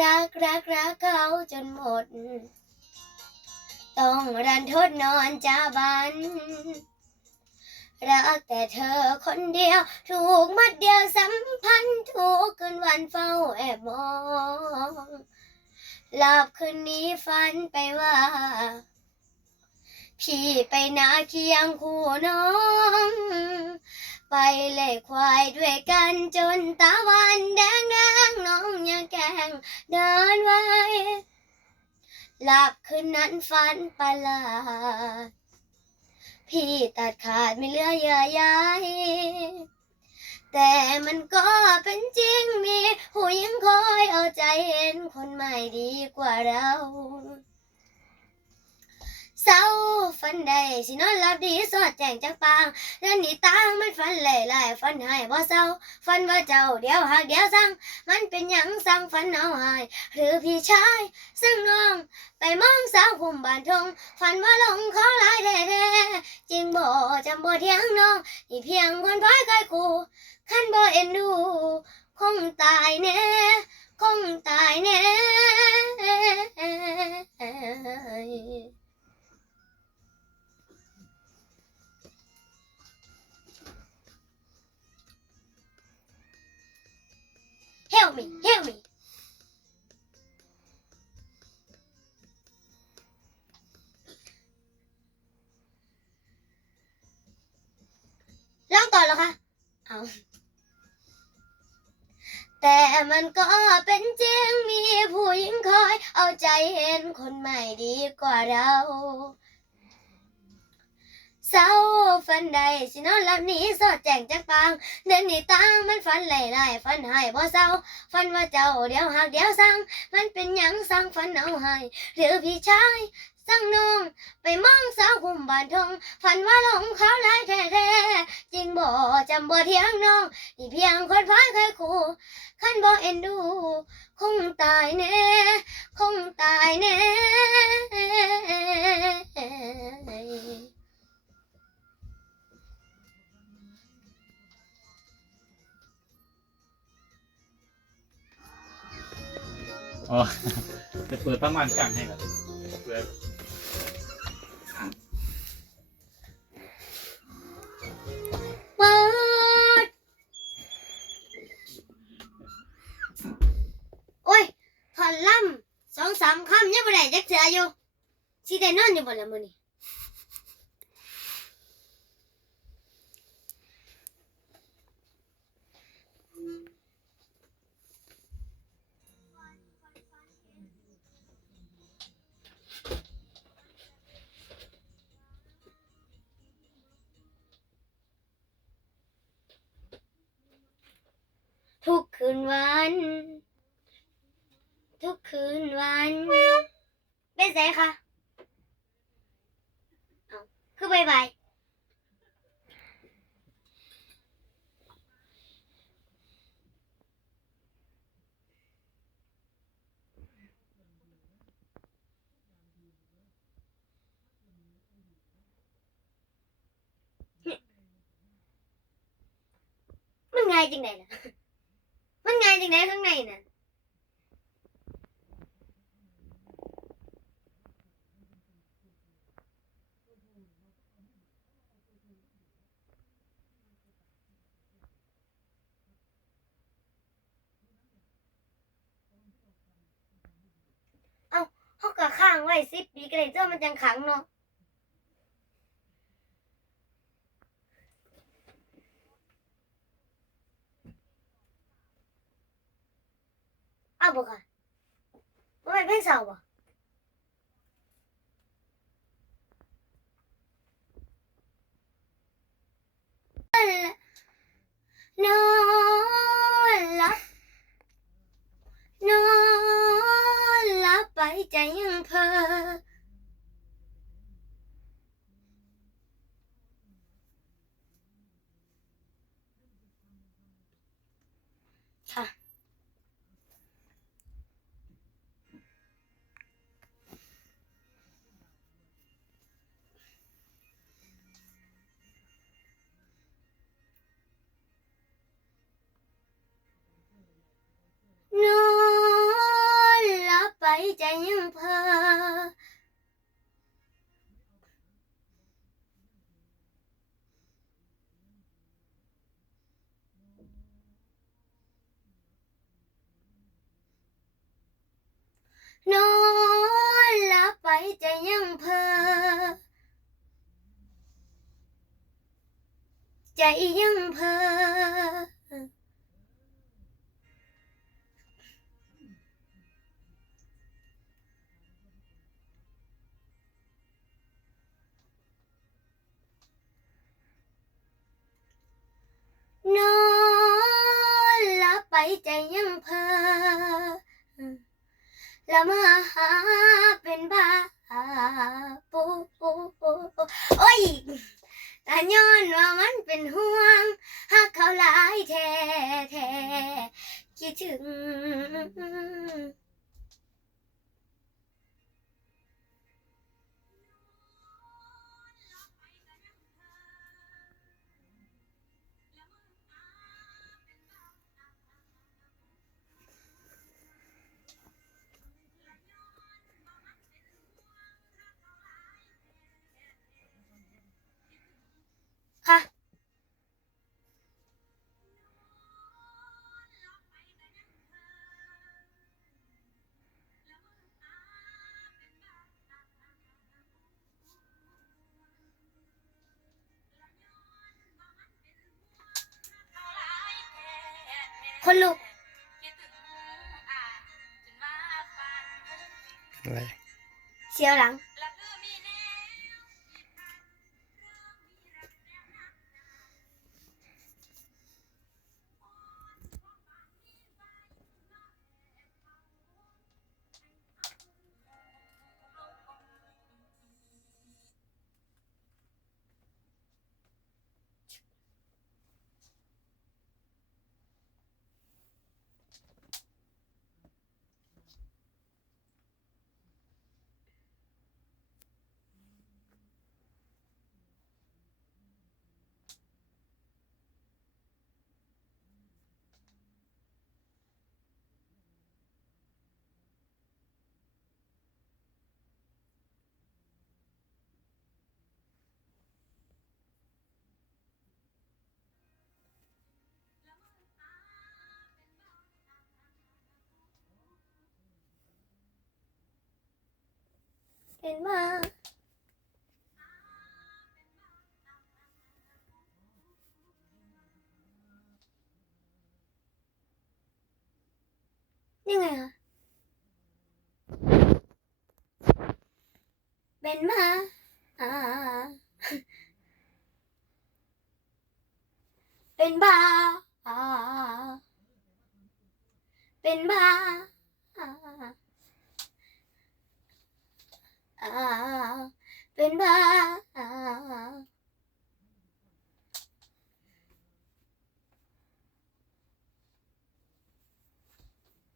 รักรักรักเขาจนหมด ต้องรันทดนอนจาบัน รักแต่เธอคนเดียว ถูกมัดเดียวสัมพันธ์ทุกคืนวันเฝ้าแอบมองหลับคืนนี้ฝันไปว่า พี่ไปนาเคียงคู่น้อง ไปเล่ควายด้วยกันจนตะวันแดงแดงน้องยังแกงเดินไว้ หลับคืนนั้นฝันประหลาดพี่ตัดขาดไม่เหลือเยื่อใยแต่มันก็เป็นจริงมี ผู้หญิงคอยเอาใจเห็นคนใหม่ดีกว่าเรา เศร้าฝันใดสินอนหลับดีสอดแจงจากปางเรื่องนี้ตางมันฝันหลายหลายฝันหายบ่เศร้าฝันว่าเจ้าเดียวหักเดียวสั่งมันเป็นหยังสั่งฝันเอาหาย หรือพี่ชายซึ่งน้อง ไปมองสาวคุมบานทงฝันว่าลงเขาหลายแท้ๆจริงบ่จำบ่เที่ยงน้องอีเพียงคนพ้อยกายกูขันบ่เอ็นดูคงตายแน่คงตายแน่ Help me, help me. ร้องต่อแล้วคะเอาแต่มันก็เป็นจริงมีผู้หญิงคอย เอาใจเห็นคนใหม่ดีกว่าเราเศร้า ฝันใดสินอนหลับหนีสอดแจ้งจากปางเดินหนี้ตางมันฝันไหลไหลฝันหายบ่เศร้าฝันว่าเจ้าเดียวหักเดียวสั่งมันเป็นหยังสั่งฝันเอาให้หรือพี่ชายสั่งน้องไปมองสาวคุมบานทงฝันว่าหลงเขาหลายแท้ๆจริงบ่จำบ่เที่ยงน้องนี่เพียงคนพายเคยคู่ขันบ่เอ็นดู คงตายแน่คงตายแน่ อ๋อจะเปิดประมาณกลางให้ก่อนเปิดปิดโอ้ยถอนล่ำสองสามคำยังบ่ได้จักเสืออยู่สิได้นอนอยู่บ่ละมื้อนี้ นวัน ทุกคืนวันเป็นไสคะเอาคือบายบายมันง่ายจังไดล่ะมันง่าย จังไดข้างในน่ะเขาก็ข้างไว้สิปีก็ได้เจ้ามันจังขังเนาะ เอาบ่ค่ะมันเป็นเพลง ใจยังเพ้อนอนหลับไปใจยังเพ้อใจยังเพ้อ ใจยังเพ้อละเมื่อหาเป็นบ้าปูปูปูโอ้ยแต่ย้อนว่ามันเป็นห่วงหากเขาหลายแท้แท้คิดถึง คนลุกอะไรเสียวหลัง เห็นมายังไงอะเป็นมาอ่าเป็นบ้าอ่าเป็นบ้าอ่า อ่าเป็นบ้าอ่า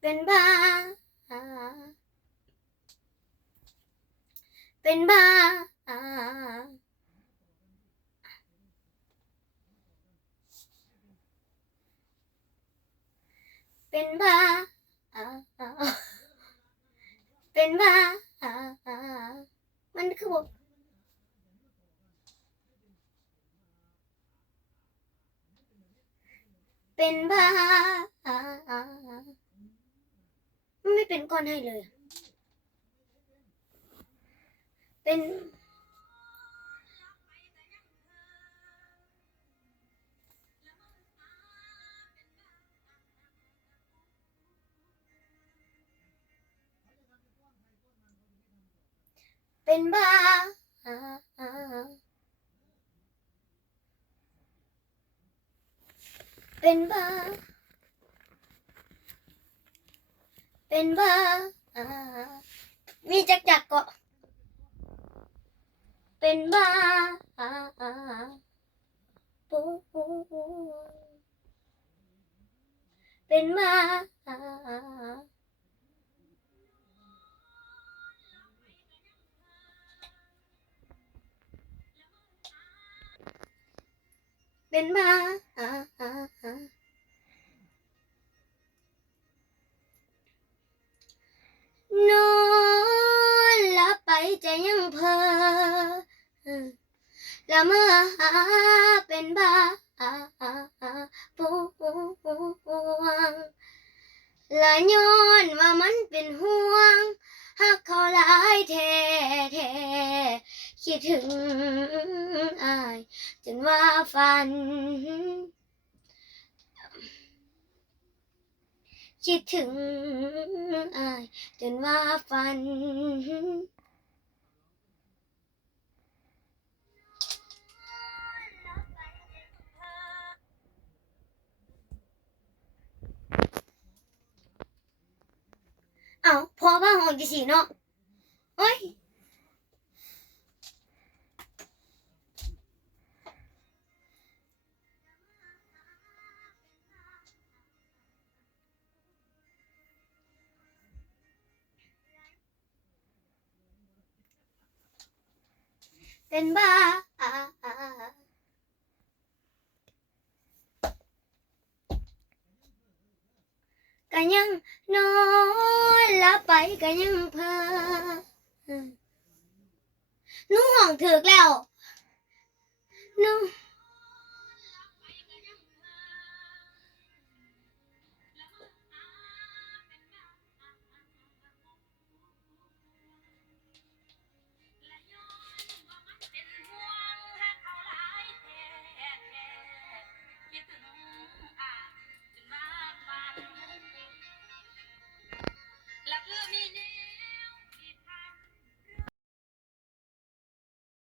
เป็นบ้าอ่า เป็นบ้า เป็นบ้า เป็นบ้า มันคือบอกเป็นบ้ามันไม่เป็นก้อนให้เลยอะ เป็นเป็นบ้าเป็นบ้าเป็นบ้ามีจักจักก็ เป็นบ้าปูเป็นบ้าเป็นบ้าอ่าอ่าอ่านอใจยังเพ้อ ละเมื่อหาเป็นบ้าปวงละย้อนว่ามันเป็นห่วงหักเขาหลายแท้แท้คิดถึงอายจนว่าฝัน คิดถึงอายจนว่าฝัน อ้าวพอบ้าห้องที่สี่เนาะโอ้ยเป็นบ้าก็ ยังนอนหลับไปก็ยังเพอหนูห่องถึกแล้วหนู